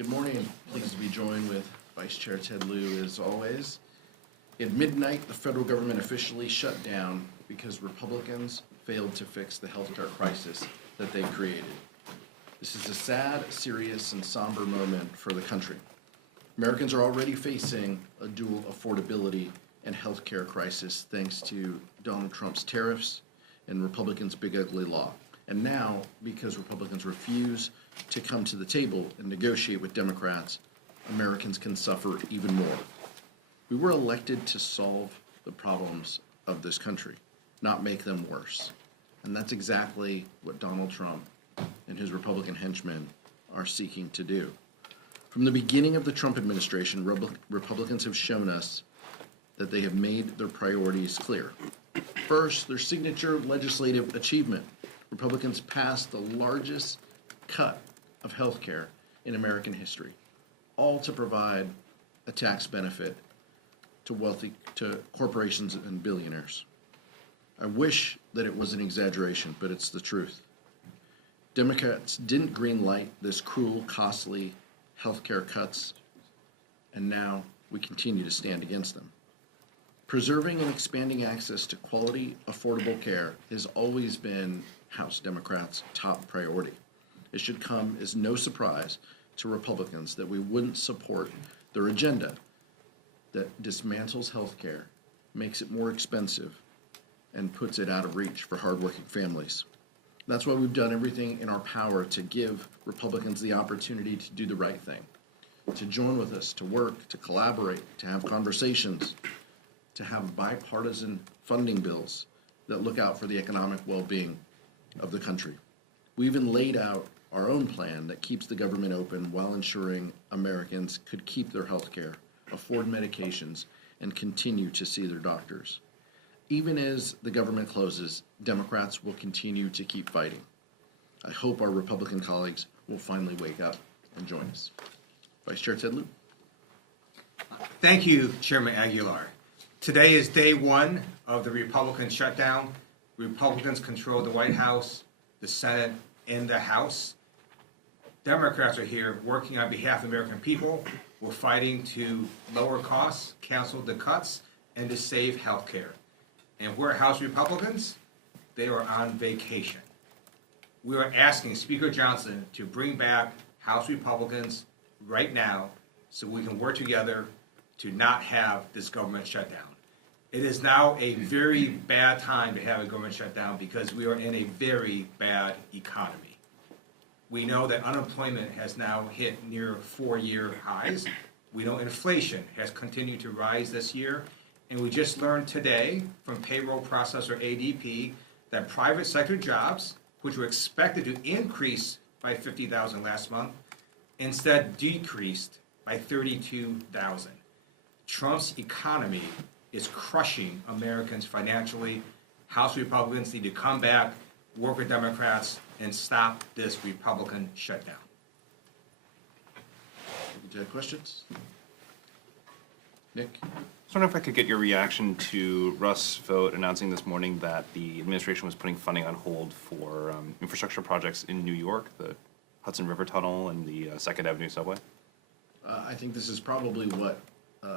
Good morning. Pleased to be joined with Vice Chair Ted Lieu as always. At midnight, the federal government officially shut down because Republicans failed to fix the healthcare crisis that they created. This is a sad, serious, and somber moment for the country. Americans are already facing a dual affordability and healthcare crisis thanks to Donald Trump's tariffs and Republicans' big ugly law. And now, because Republicans refuse to come to the table and negotiate with Democrats, Americans can suffer even more. We were elected to solve the problems of this country, not make them worse. And that's exactly what Donald Trump and his Republican henchmen are seeking to do. From the beginning of the Trump administration, Republicans have shown us that they have made their priorities clear. First, their signature legislative achievement. Republicans passed the largest cut of health care in American history, all to provide a tax benefit to corporations and billionaires. I wish that it was an exaggeration, but it's the truth. Democrats didn't greenlight this cruel, costly healthcare cuts, and now we continue to stand against them. Preserving and expanding access to quality, affordable care has always been House Democrats' top priority. It should come as no surprise to Republicans that we wouldn't support their agenda that dismantles health care, makes it more expensive, and puts it out of reach for hardworking families. That's why we've done everything in our power to give Republicans the opportunity to do the right thing, to join with us, to work, to collaborate, to have conversations, to have bipartisan funding bills that look out for the economic well-being of the country. We even laid out our own plan that keeps the government open while ensuring Americans could keep their health care, afford medications, and continue to see their doctors. Even as the government closes, Democrats will continue to keep fighting. I hope our Republican colleagues will finally wake up and join us. Vice Chair Ted Lieu. Thank you, Chairman Aguilar. Today is day one of the Republican shutdown. Republicans control the White House, the Senate, and the House. Democrats are here working on behalf of the American people. We're fighting to lower costs, cancel the cuts, and to save health care. And we're House Republicans. They are on vacation. We are asking Speaker Johnson to bring back House Republicans right now so we can work together to not have this government shutdown. It is now a very bad time to have a government shutdown because we are in a very bad economy. We know that unemployment has now hit near 4-year highs. We know inflation has continued to rise this year. And we just learned today from payroll processor ADP that private sector jobs, which were expected to increase by 50,000 last month, instead decreased by 32,000. Trump's economy is crushing Americans financially. House Republicans need to come back, work with Democrats, and stop this Republican shutdown. Do you have questions? Nick? I was wondering if I could get your reaction to Russ' vote announcing this morning that the administration was putting funding on hold for infrastructure projects in New York, the Hudson River Tunnel and the 2nd Avenue subway. I think this is probably what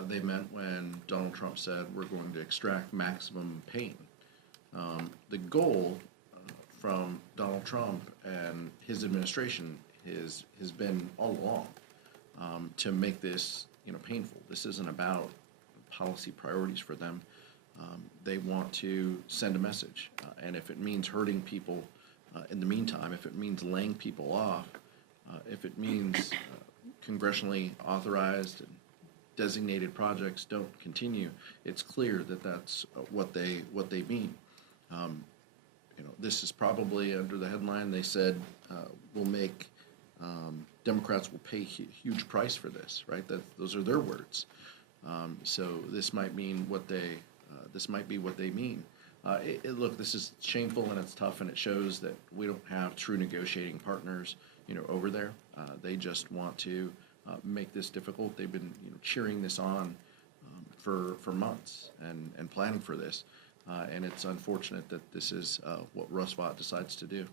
they meant when Donald Trump said we're going to extract maximum pain. The goal from Donald Trump and his administration has been all along to make this painful. This isn't about policy priorities for them. They want to send a message, and if it means hurting people in the meantime, if it means laying people off, if it means congressionally authorized and designated projects don't continue, it's clear that that's what they mean. This is probably under the headline they said will make Democrats will pay huge price for this, right? Those are their words. So this might mean what they this might be what they mean. Look, this is shameful and it's tough, and it shows that we don't have true negotiating partners, over there. They just want to make this difficult. They've been cheering this on for months and planning for this. And it's unfortunate that this is what Russ Vought decides to do.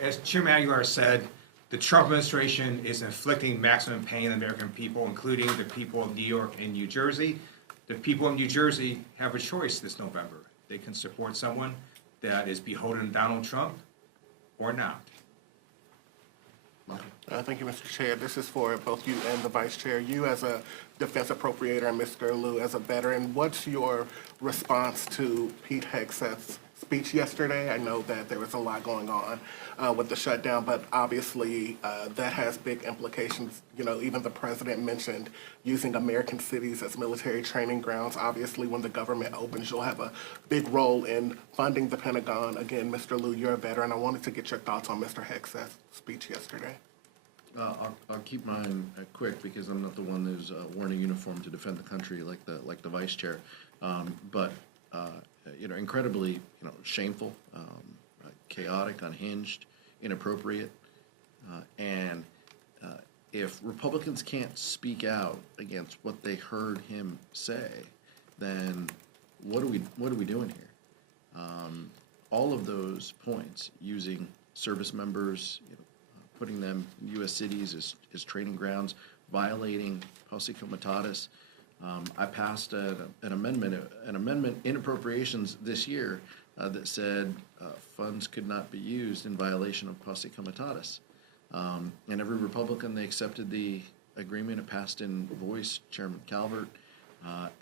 As Chairman Aguilar said, the Trump administration is inflicting maximum pain on the American people, including the people of New York and New Jersey. The people of New Jersey have a choice this November. They can support someone that is beholden to Donald Trump or not. Thank you, Mr. Chair. This is for both you and the Vice Chair. You as a defense appropriator and Mr. Liu as a veteran, what's your response to Pete Hegseth's speech yesterday? I know that there was a lot going on with the shutdown, but obviously that has big implications. You know, even the president mentioned using American cities as military training grounds. Obviously, when the government opens, you'll have a big role in funding the Pentagon. Again, Mr. Liu, you're a veteran. I wanted to get your thoughts on Mr. Hegseth's speech yesterday. I'll keep mine quick because I'm not the one who's worn a uniform to defend the country like the vice chair. But incredibly, shameful, chaotic, unhinged, inappropriate, and if Republicans can't speak out against what they heard him say, then what are we doing here? All of those points, using service members, putting them in U.S. cities as training grounds, violating posse comitatus. I passed an amendment in appropriations this year that said funds could not be used in violation of posse comitatus. And every Republican, they accepted the agreement. It passed in voice. Chairman Calvert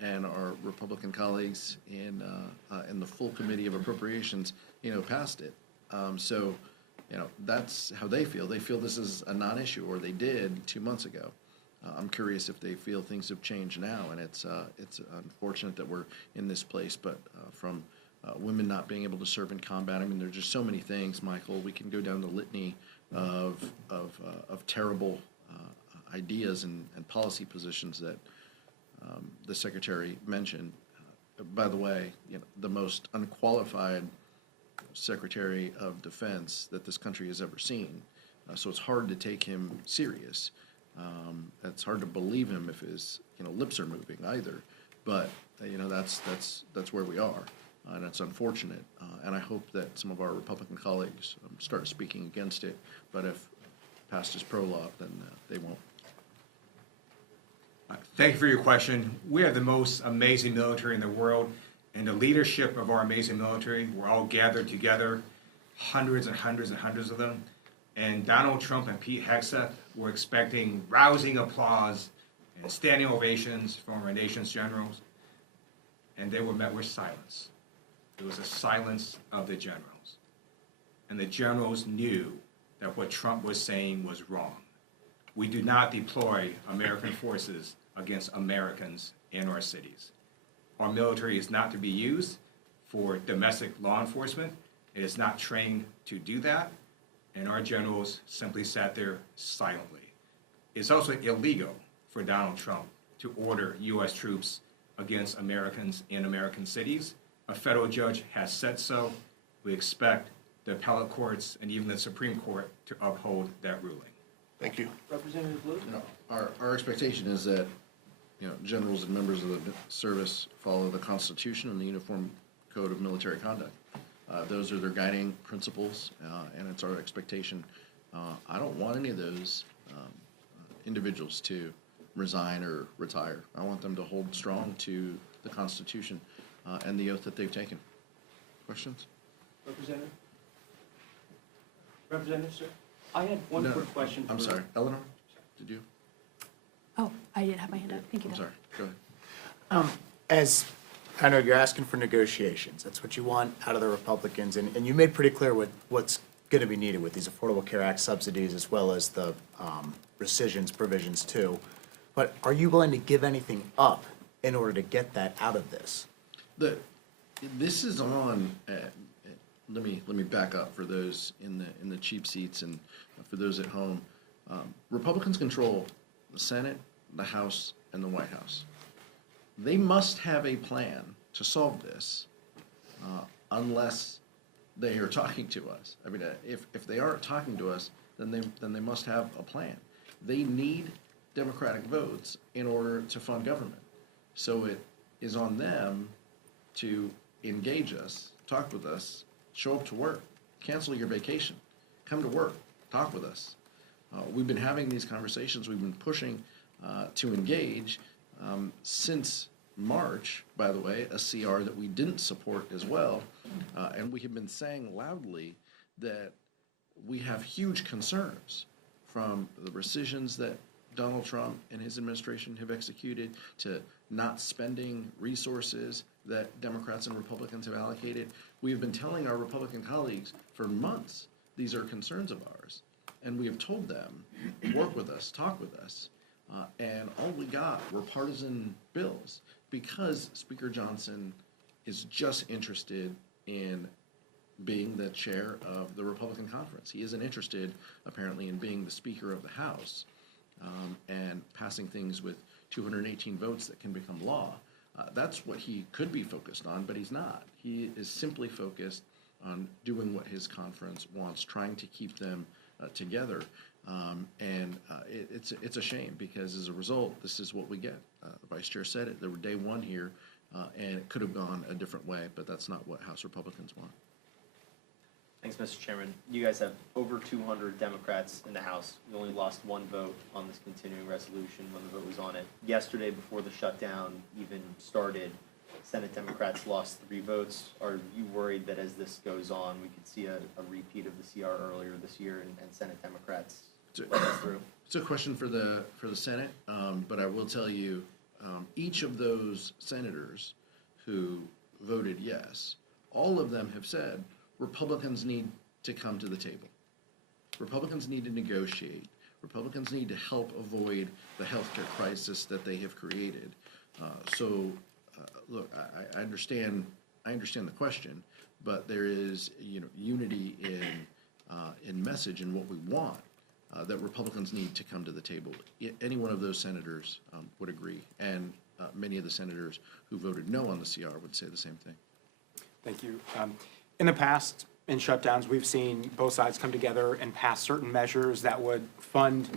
and our Republican colleagues in the full committee of appropriations, passed it. So that's how they feel. They feel this is a non-issue, or they did 2 months ago. I'm curious if they feel things have changed now, and it's unfortunate that we're in this place. But from women not being able to serve in combat, I mean, there's just so many things, Michael. We can go down the litany of terrible ideas and policy positions that the secretary mentioned. By the way, the most unqualified Secretary of Defense that this country has ever seen. So it's hard to take him serious. It's hard to believe him if his lips are moving either. But that's where we are, and it's unfortunate. And I hope that some of our Republican colleagues start speaking against it. But if past is prologue, then they won't. Thank you for your question. We have the most amazing military in the world, and the leadership of our amazing military, we're all gathered together, hundreds and hundreds and hundreds of them. And Donald Trump and Pete Hegseth were expecting rousing applause and standing ovations from our nation's generals, and they were met with silence. It was a silence of the generals. And the generals knew that what Trump was saying was wrong. We do not deploy American forces against Americans in our cities. Our military is not to be used for domestic law enforcement. It is not trained to do that, and our generals simply sat there silently. It's also illegal for Donald Trump to order U.S. troops against Americans in American cities. A federal judge has said so. We expect the appellate courts and even the Supreme Court to uphold that ruling. Thank you. Representative Blue? Our expectation is that generals and members of the service follow the Constitution and the Uniform Code of Military Conduct. Those are their guiding principles, and it's our expectation. I don't want any of those individuals to resign or retire. I want them to hold strong to the Constitution and the oath that they've taken. Questions? Representative? Representative, sir? I had one No, quick question. I'm sorry. Eleanor, did you? Oh, I didn't have my hand up. Thank you. I'm Bill. sorry. Go ahead. As I know, you're asking for negotiations. That's what you want out of the Republicans, and you made pretty clear what's going to be needed with these Affordable Care Act subsidies as well as the rescissions provisions too. But are you willing to give anything up in order to get that out of this? This is on. Let me back up for those in the cheap seats and for those at home. Republicans control the Senate, the House, and the White House. They must have a plan to solve this, unless they are talking to us. I mean, if they aren't talking to us, then they must have a plan. They need Democratic votes in order to fund government. So it is on them to engage us, talk with us, show up to work, cancel your vacation, come to work, talk with us. We've been having these conversations, we've been pushing to engage since March, by the way, a CR that we didn't support as well. And we have been saying loudly that we have huge concerns from the rescissions that Donald Trump and his administration have executed to not spending resources that Democrats and Republicans have allocated. We have been telling our Republican colleagues for months these are concerns of ours. And we have told them, work with us, talk with us. And all we got were partisan bills because Speaker Johnson is just interested in being the chair of the Republican conference. He isn't interested, apparently, in being the Speaker of the House and passing things with 218 votes that can become law. That's what he could be focused on, but he's not. He is simply focused on doing what his conference wants, trying to keep them together. It's a shame because as a result, this is what we get. The vice chair said it. There were day one here, and it could have gone a different way, but that's not what House Republicans want. Thanks, Mr. Chairman. You guys have over 200 Democrats in the House. You only lost one vote on this continuing resolution when the vote was on it. Yesterday, before the shutdown even started, Senate Democrats lost 3 votes. Are you worried that as this goes on, we could see a repeat of the CR earlier this year and Senate Democrats let this through? It's a question for the Senate, but I will tell you, each of those senators who voted yes, all of them have said Republicans need to come to the table. Republicans need to negotiate. Republicans need to help avoid the healthcare crisis that they have created. Look, I understand the question, but there is unity in message and what we want. That Republicans need to come to the table. Any one of those senators would agree, and many of the senators who voted no on the CR would say the same thing. Thank you. In the past, in shutdowns, we've seen both sides come together and pass certain measures that would fund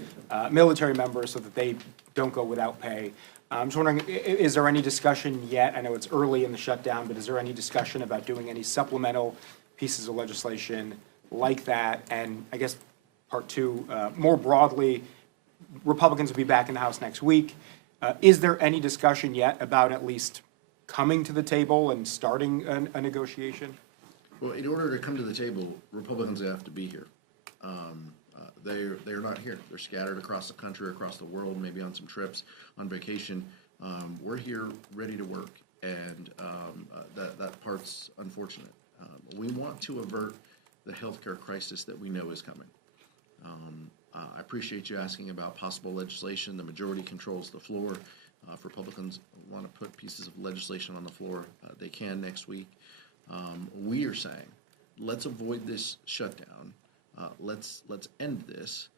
military members so that they don't go without pay. I'm just wondering, is there any discussion yet? I know it's early in the shutdown, but is there any discussion about doing any supplemental pieces of legislation like that? And I guess part two, more broadly, Republicans will be back in the House next week. Is there any discussion yet about at least coming to the table and starting a negotiation? Well, in order to come to the table, Republicans have to be here. They're not here. They're scattered across the country, across the world, maybe on some trips, on vacation. We're here ready to work, and that part's unfortunate. We want to avert the healthcare crisis that we know is coming. I appreciate you asking about possible legislation. The majority controls the floor. If Republicans want to put pieces of legislation on the floor, they can next week. We are saying, let's avoid this shutdown. Let's end this,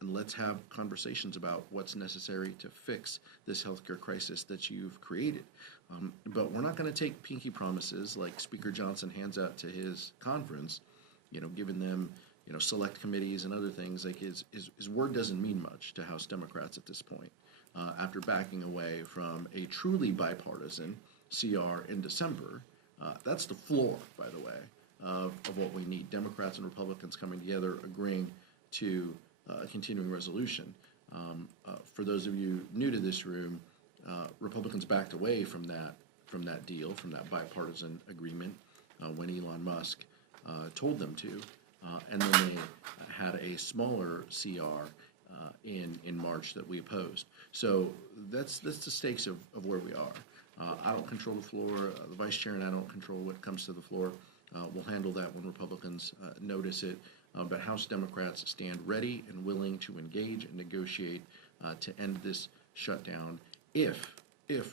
and let's have conversations about what's necessary to fix this healthcare crisis that you've created. But we're not going to take pinky promises like Speaker Johnson hands out to his conference, giving them select committees and other things. Like his word doesn't mean much to House Democrats at this point. After backing away from a truly bipartisan CR in December, that's the floor, by the way, of what we need. Democrats and Republicans coming together, agreeing to a continuing resolution. For those of you new to this room, Republicans backed away from that deal, from that bipartisan agreement, when Elon Musk told them to, and then they had a smaller CR in March that we opposed. So that's the stakes of where we are. I don't control the floor. The vice chair and I don't control what comes to the floor. We'll handle that when Republicans notice it. But House Democrats stand ready and willing to engage and negotiate to end this shutdown if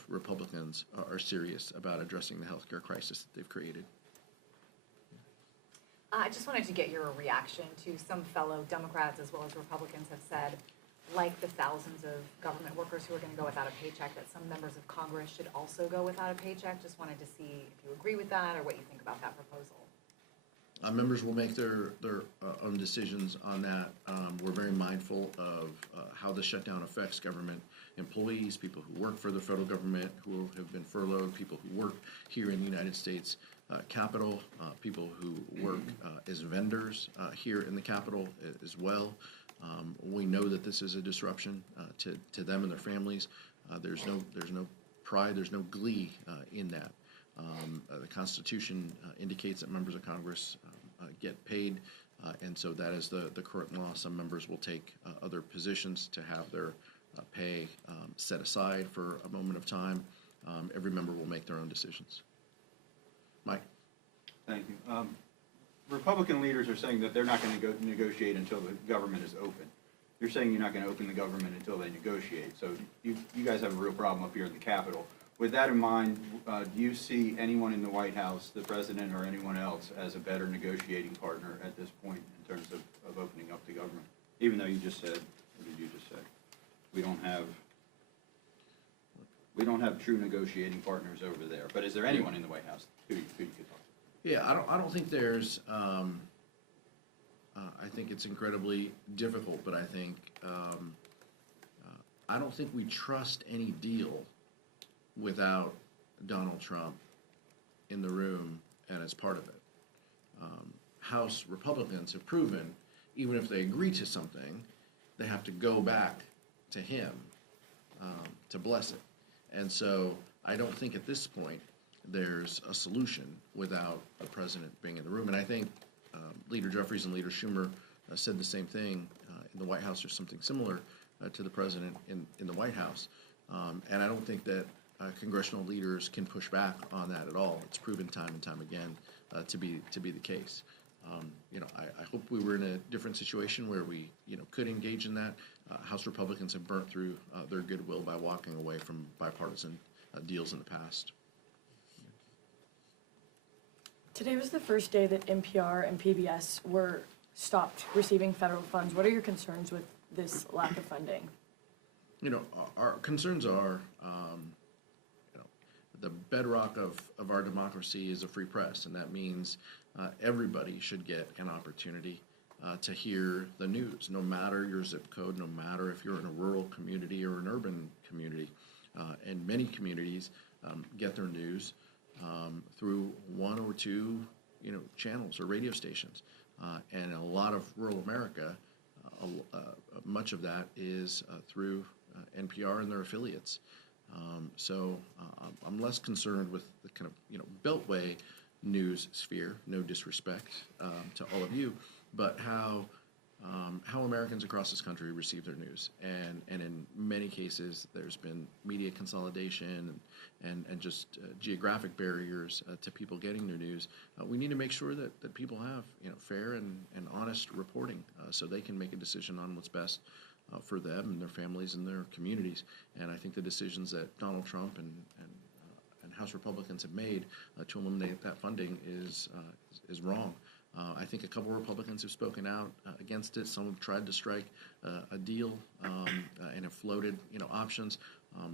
Republicans are serious about addressing the healthcare crisis that they've created. I just wanted to get your reaction to some fellow Democrats as well as Republicans have said, like the thousands of government workers who are going to go without a paycheck, that some members of Congress should also go without a paycheck. Just wanted to see if you agree with that or what you think about that proposal. Members will make their own decisions on that. We're very mindful of how the shutdown affects government employees, people who work for the federal government, who have been furloughed, people who work here in the United States Capitol, people who work as vendors here in the Capitol as well. We know that this is a disruption to them and their families. There's no pride, there's no glee in that. The Constitution indicates that members of Congress get paid, and so that is the current law. Some members will take other positions to have their pay set aside for a moment of time. Every member will make their own decisions. Mike? Thank you. Republican leaders are saying that they're not going to negotiate until the government is open. You're saying you're not going to open the government until they negotiate. So you guys have a real problem up here in the Capitol. With that in mind, do you see anyone in the White House, the president or anyone else, as a better negotiating partner at this point in terms of opening up the government? Even though you just said, what did you just say? We don't have true negotiating partners over there. But is there anyone in the White House who you could talk to? Yeah, I don't think there's. I think it's incredibly difficult, but I think I don't think we trust any deal without Donald Trump in the room and as part of it. House Republicans have proven, even if they agree to something, they have to go back to him to bless it. And so I don't think at this point there's a solution without the president being in the room. And I think Leader Jeffries and Leader Schumer said the same thing in the White House, or something similar to the president in the White House. And I don't think that congressional leaders can push back on that at all. It's proven time and time again to be the case. I hope we were in a different situation where we could engage in that. House Republicans have burnt through their goodwill by walking away from bipartisan deals in the past. Today was the first day that NPR and PBS were stopped receiving federal funds. What are your concerns with this lack of funding? Our concerns are, the bedrock of our democracy is a free press, and that means everybody should get an opportunity to hear the news, no matter your zip code, no matter if you're in a rural community or an urban community. And many communities get their news through one or two, channels or radio stations. And in a lot of rural America, much of that is through NPR and their affiliates. So I'm less concerned with the kind of beltway news sphere. No disrespect to all of you, but how Americans across this country receive their news, and in many cases there's been media consolidation and just geographic barriers to people getting their news. We need to make sure that people have fair and honest reporting so they can make a decision on what's best for them and their families and their communities. And I think the decisions that Donald Trump and House Republicans have made to eliminate that funding is wrong. I think a couple of Republicans have spoken out against it. Some have tried to strike a deal and have floated options,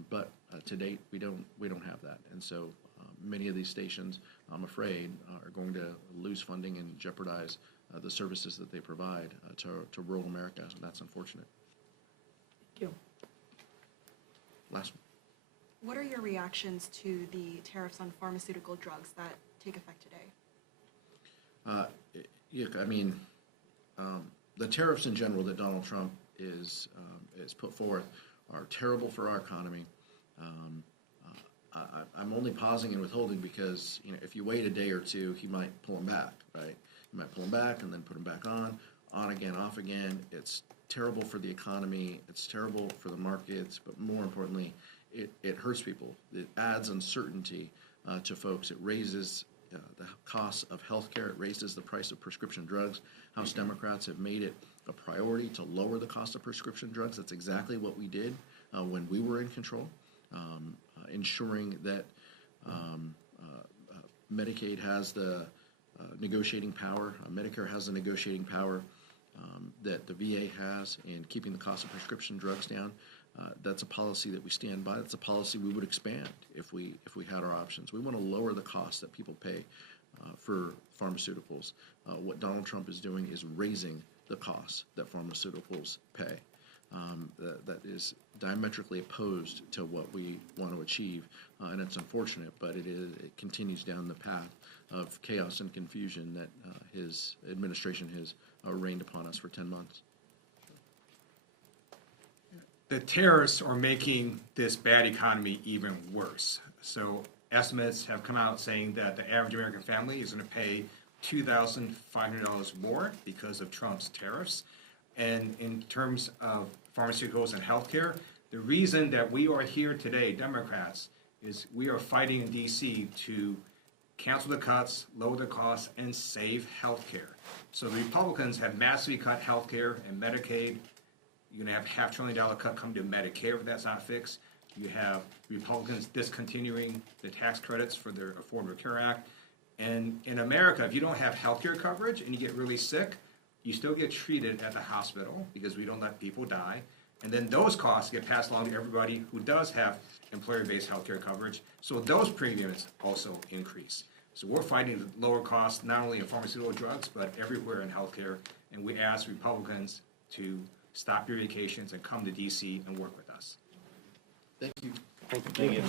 but to date we don't have that. And so many of these stations, I'm afraid, are going to lose funding and jeopardize the services that they provide to rural America, and that's unfortunate. Thank you. Last one. What are your reactions to the tariffs on pharmaceutical drugs that take effect today? The tariffs in general that Donald Trump is put forth are terrible for our economy. I'm only pausing and withholding because if you wait a day or two, he might pull them back, right? He might pull them back and then put them back on again, off again. It's terrible for the economy. It's terrible for the markets, but more importantly, it hurts people. It adds uncertainty to folks. It raises the cost of health care. It raises the price of prescription drugs. House Democrats have made it a priority to lower the cost of prescription drugs. That's exactly what we did when we were in control, ensuring that Medicaid has the negotiating power, Medicare has the negotiating power that the VA has in keeping the cost of prescription drugs down. That's a policy that we stand by. That's a policy we would expand if we had our options. We want to lower the cost that people pay for pharmaceuticals. What Donald Trump is doing is raising the costs that pharmaceuticals pay. That is diametrically opposed to what we want to achieve, and it's unfortunate, but it continues down the path of chaos and confusion that his administration has rained upon us for 10 months. The tariffs are making this bad economy even worse. So estimates have come out saying that the average American family is going to pay $2,500 more because of Trump's tariffs. And in terms of pharmaceuticals and healthcare, the reason that we are here today, Democrats, is we are fighting in DC to cancel the cuts, lower the costs, and save healthcare. So the Republicans have massively cut healthcare and Medicaid. You're going to have a $500 billion cut come to Medicare if that's not fixed. You have Republicans discontinuing the tax credits for their Affordable Care Act. And in America, if you don't have healthcare coverage and you get really sick, you still get treated at the hospital because we don't let people die. And then those costs get passed along to everybody who does have employer-based healthcare coverage. So those premiums also increase. So we're fighting the lower costs, not only in pharmaceutical drugs, but everywhere in healthcare. And we ask Republicans to stop your vacations and come to DC and work with us. Thank you. Thank you.